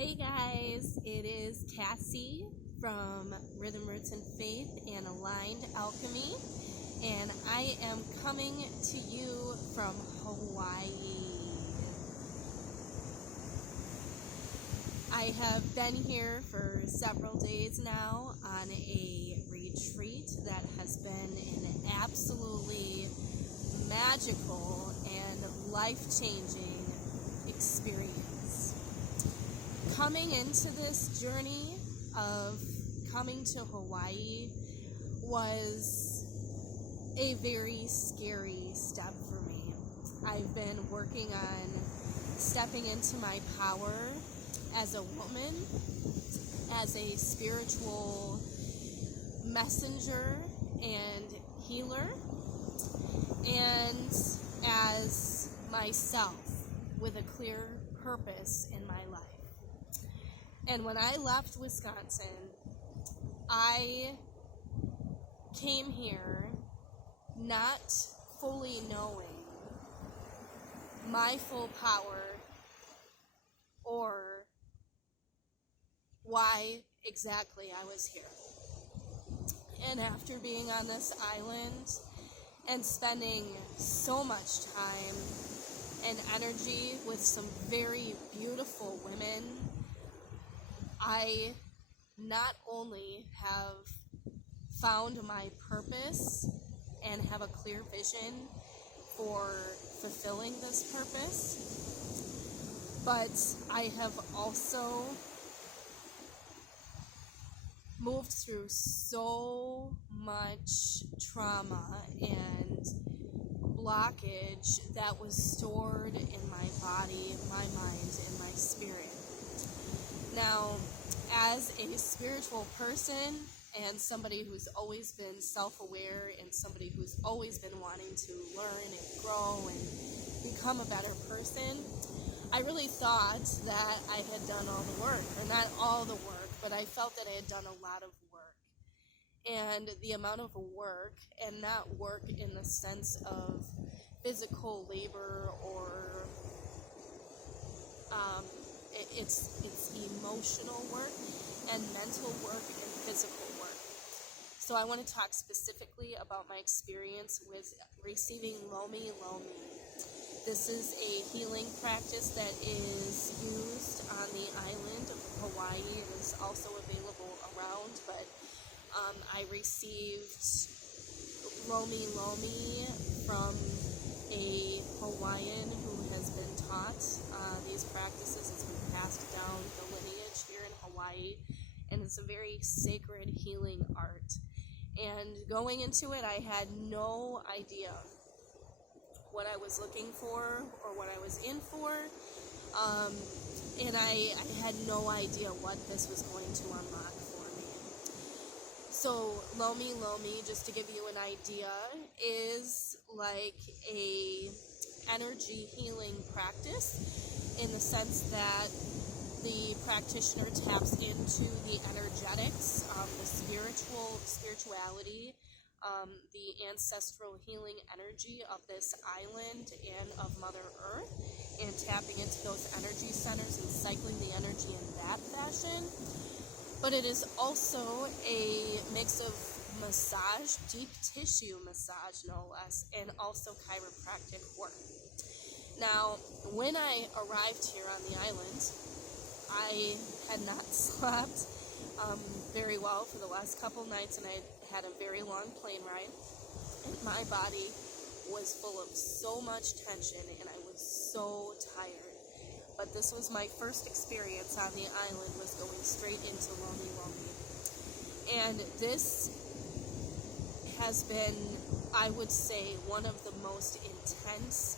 Hey guys, it is Cassie from Rhythm Roots and Faith and Aligned Alchemy, and I am coming to you from Hawaii. I have been here for several days now on a retreat that has been an absolutely magical and life-changing experience. Coming into this journey of coming to Hawaii was a very scary step for me. I've been working on stepping into my power as a woman, as a spiritual messenger and healer, and as myself with a clear purpose in my life. And when I left Wisconsin, I came here not fully knowing my full power or why exactly I was here. And after being on this island and spending so much time and energy with some very beautiful women, I not only have found my purpose and have a clear vision for fulfilling this purpose, but I have also moved through so much trauma and blockage that was stored in my body, my mind, and my spirit. Now, as a spiritual person and somebody who's always been self-aware and somebody who's always been wanting to learn and grow and become a better person, I really thought that I had done all the work, or not all the work, but I felt that I had done a lot of work. And the amount of work, and not work in the sense of physical labor or it's emotional work and mental work and physical work. So I want to talk specifically about my experience with receiving Lomi Lomi. This is a healing practice that is used on the island of Hawaii. It is also available around, but I received Lomi Lomi from a Hawaiian who has been taught these practices. It's been passed down the lineage here in Hawaii, and it's a very sacred healing art. And going into it, I had no idea what I was looking for or what I was in for, and I had no idea what this was going to unlock for me. So Lomi Lomi, just to give you an idea, is like a energy healing practice in the sense that the practitioner taps into the energetics, the spirituality, the ancestral healing energy of this island and of Mother Earth, and tapping into those energy centers and cycling the energy in that fashion. But it is also a mix of massage, deep tissue massage no less, and also chiropractic work. Now, when I arrived here on the island, I had not slept very well for the last couple nights, and I had a very long plane ride, and my body was full of so much tension, and I was so tired. But this was my first experience on the island, was going straight into Lomi Lomi. And this has been, I would say, one of the most intense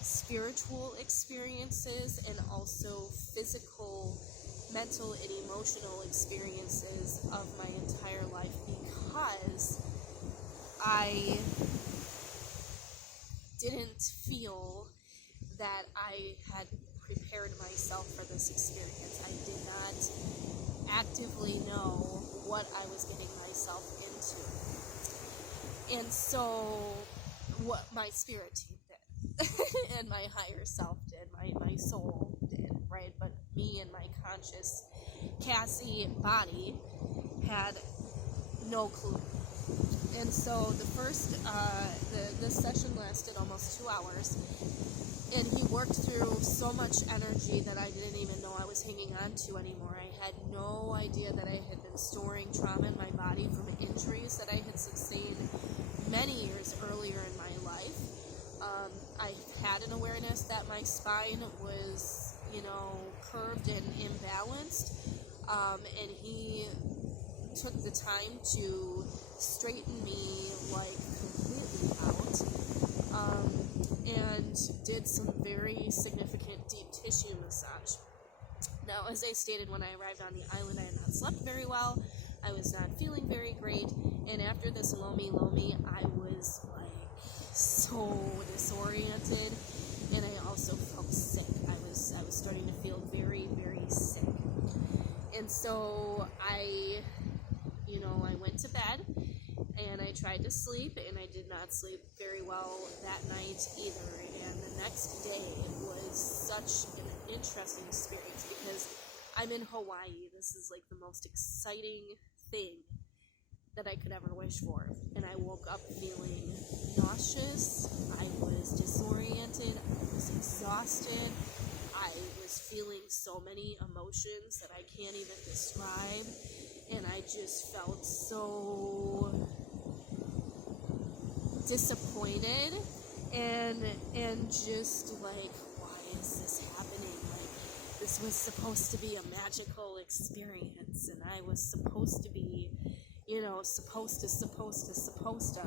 spiritual experiences and also physical, mental, and emotional experiences of my entire life, because I didn't feel that I had prepared myself for this experience. I did not actively know what I was getting myself into. And so what my spirit team did and my higher self did, my soul did, right? But me and my conscious Cassie body had no clue. And so the first, this session lasted almost 2 hours, and he worked through so much energy that I didn't even know I was hanging on to anymore. I had no idea that I had been storing trauma in my body from injuries that I had sustained many years earlier in my life. I had an awareness that my spine was, curved and imbalanced, and he took the time to straighten me completely out, and did some very significant deep tissue massage. Now, as I stated when I arrived on the island, I had not slept very well. I was not feeling very great, and after this Lomi, I was so disoriented, and I also felt sick. I was starting to feel very, very sick. And so I went to bed, and I tried to sleep, and I did not sleep very well that night either. And the next day was such an interesting experience because I'm in Hawaii. This is the most exciting thing that I could ever wish for. And I woke up feeling nauseous, I was disoriented, I was exhausted, I was feeling so many emotions that I can't even describe, and I just felt so disappointed and just why is this happening? This was supposed to be a magical experience, and I was supposed to be supposed to.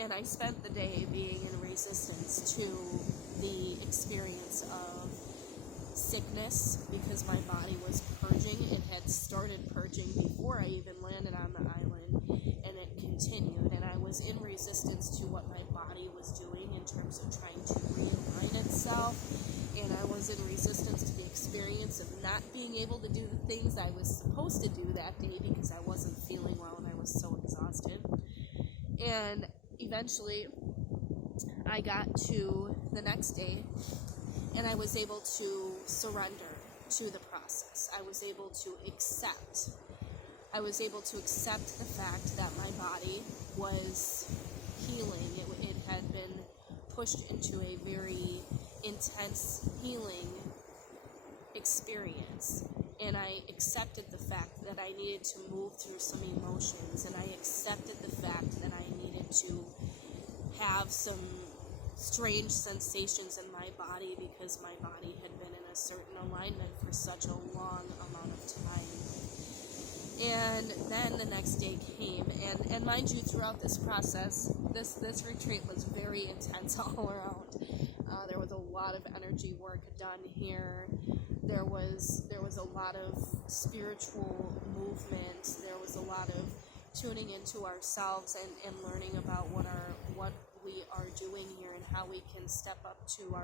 And I spent the day being in resistance to the experience of sickness because my body was purging. It had started purging before I even landed on the island, and it continued. And I was in resistance to what my body was doing in terms of trying to realign itself. And I was in resistance to the experience of not being able to do the things I was supposed to do that day because I wasn't feeling well and I was so exhausted. And eventually, I got to the next day, and I was able to surrender to the process. I was able to accept the fact that my body was healing. It had been pushed into a very intense healing experience, and I accepted the fact that I needed to move through some emotions, and I accepted the fact that I needed to have some strange sensations in my body because my body had been in a certain alignment for such a long amount of time. And then the next day came, and mind you, throughout this process, this retreat was very intense all around. There was a lot of energy work done here. There was a lot of spiritual movement. There was a lot of tuning into ourselves and learning about what we are doing here and how we can step up to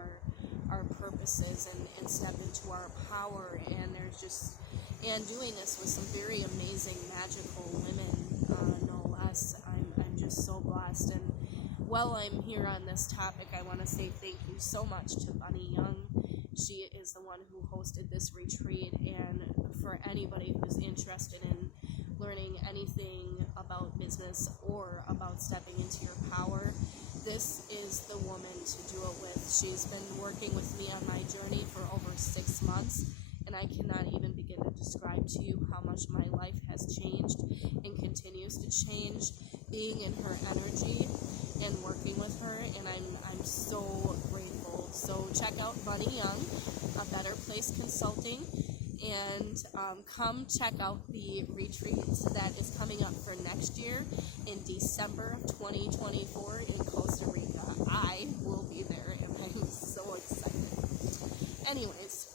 our purposes and step into our power. And doing this with some very amazing, magical women, no less. I'm just so blessed. And while I'm here on this topic, I want to say thank you so much to Bunny Young. She is the one who hosted this retreat, and for anybody who's interested in learning anything about business or about stepping into your power, this is the woman to do it with. She's been working with me on my journey for over 6 months, and I cannot even begin to describe to you how much my life has changed and continues to change being in her energy and working with her, and I'm so grateful. So check out Bunny Young, A Better Place Consulting, and come check out the retreat that is coming up for next year in December of 2024 in Costa Rica. I will be there, and I'm so excited. Anyways,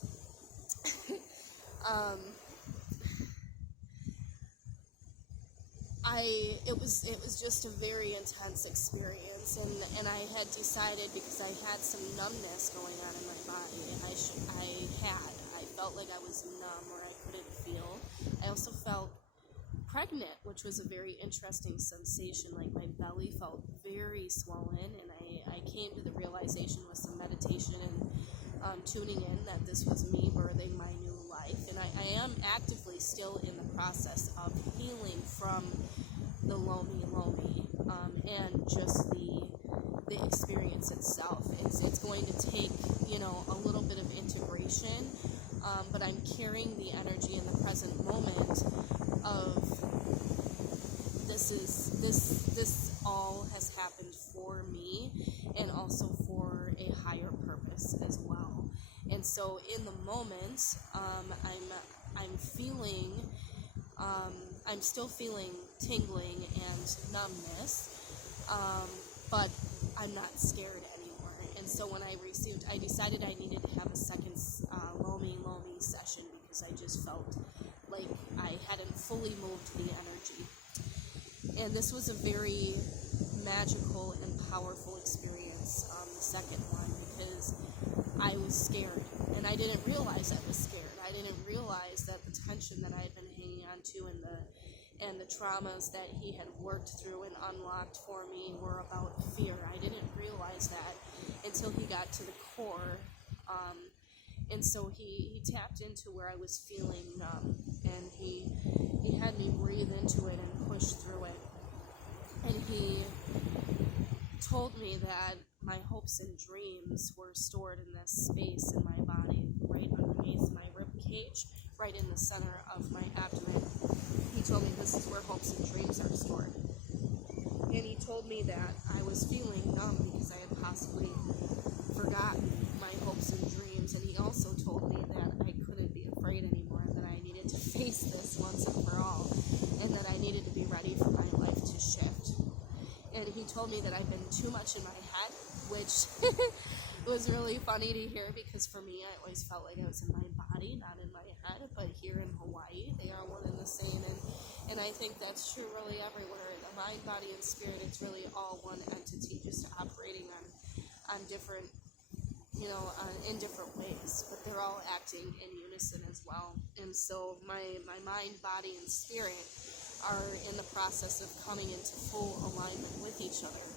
it was just a very intense experience, and I had decided, because I had some numbness going on in my body, I felt like I was numb or I couldn't feel. I also felt pregnant, which was a very interesting sensation. Like my belly felt very swollen, and I came to the realization with some meditation and tuning in that this was me birthing my new life. And I process of healing from the Lomi Lomi, and just the experience itself. It's going to take, a little bit of integration, but I'm carrying the energy in the present moment of this all has happened for me, and also for a higher purpose as well. And so in the moment, I'm feeling, I'm still feeling tingling and numbness, but I'm not scared anymore. And so when I decided I needed to have a second Lomi Lomi session, because I just felt like I hadn't fully moved the energy. And this was a very magical and powerful experience, the second one, because I was scared, and I didn't realize I was scared. I didn't realize that the tension that I had been hanging on to, and the traumas that he had worked through and unlocked for me were about fear. I didn't realize that until he got to the core, and so he tapped into where I was feeling numb, and he had me breathe into it and push through it. And he told me that my hopes and dreams were stored in this space in my body, right underneath my rib cage, right in the center of my abdomen. He told me this is where hopes and dreams are stored. And he told me that I was feeling numb because I had possibly forgotten my hopes and dreams. And he also told me that I couldn't be afraid anymore, that I needed to face this once and for all, and that I needed to be ready for my life to shift. And he told me that I've been too much in my head, which was really funny to hear, because for me, I always felt like I was in my body, not in my head. But here in Hawaii, they are one and the same. And I think that's true really everywhere. The mind, body, and spirit, it's really all one entity, just operating on different, in different ways. But they're all acting in unison as well. And so my mind, body, and spirit are in the process of coming into full alignment with each other,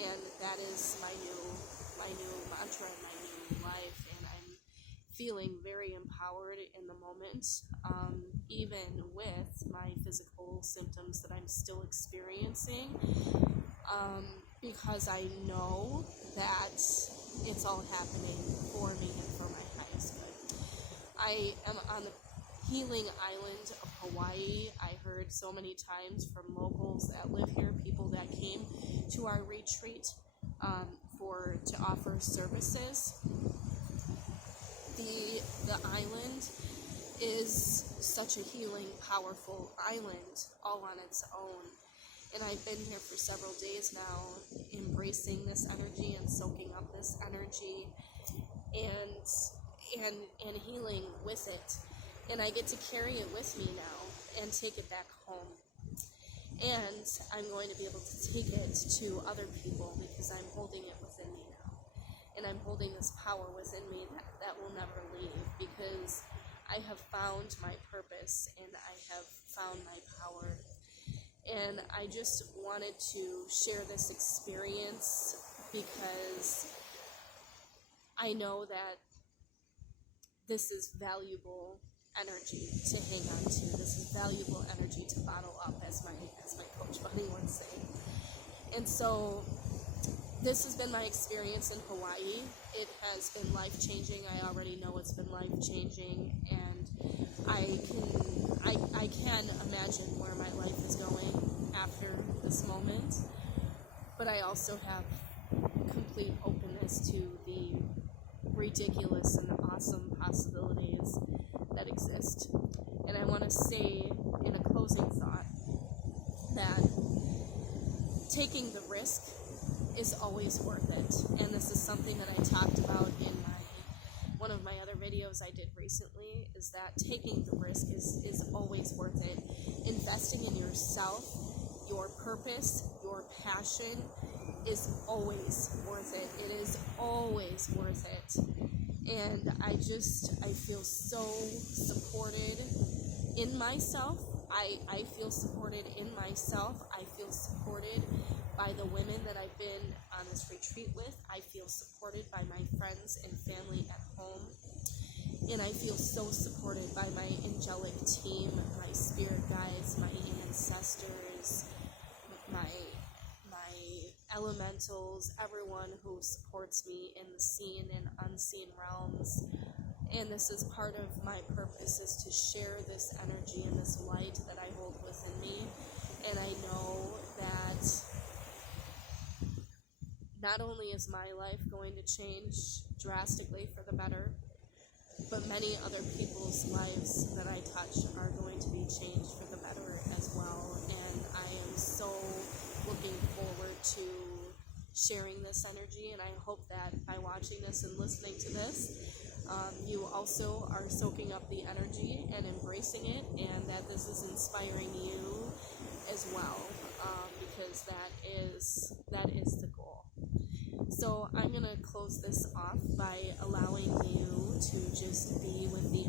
and that is my new mantra in my new life. And I'm feeling very empowered in the moment, even with my physical symptoms that I'm still experiencing, because I know that it's all happening for me and for my highest good. I am on the healing island of Hawaii. I heard so many times from locals that live here, people that came to our retreat to offer services. The island is such a healing, powerful island all on its own. And I've been here for several days now, embracing this energy and soaking up this energy, and healing with it. And I get to carry it with me now and take it back home. And I'm going to be able to take it to other people, because I'm holding it within me now. And I'm holding this power within me that will never leave, because I have found my purpose and I have found my power. And I just wanted to share this experience, because I know that this is valuable energy to hang on to. This is valuable energy to bottle up, as my coach Bunny would say. And so this has been my experience in Hawaii. It has been life-changing. I already know it's been life-changing, and I can imagine where my life is going after this moment. But I also have complete openness to the ridiculous and awesome possibilities that exist. And I want to say in a closing thought that taking the risk is always worth it. And this is something that I talked about in one of my other videos I did recently, is that taking the risk is always worth it. Investing in yourself, your purpose, your passion is always worth it. It is always worth it. And I feel so supported in myself. I feel supported in myself. I feel supported by the women that I've been on this retreat with. I feel supported by my friends and family at home. And I feel so supported by my angelic team, my spirit guides, my ancestors, my elementals, everyone who supports me in the seen and unseen realms. And this is part of my purpose, is to share this energy and this light that I hold within me. And I know that not only is my life going to change drastically for the better, but many other people's lives that I touch are going to be changed for the better as well. And I am so looking forward to sharing this energy, and I hope that by watching this and listening to this, you also are soaking up the energy and embracing it, and that this is inspiring you as well, because that is the goal. So I'm going to close this off by allowing you to just be with the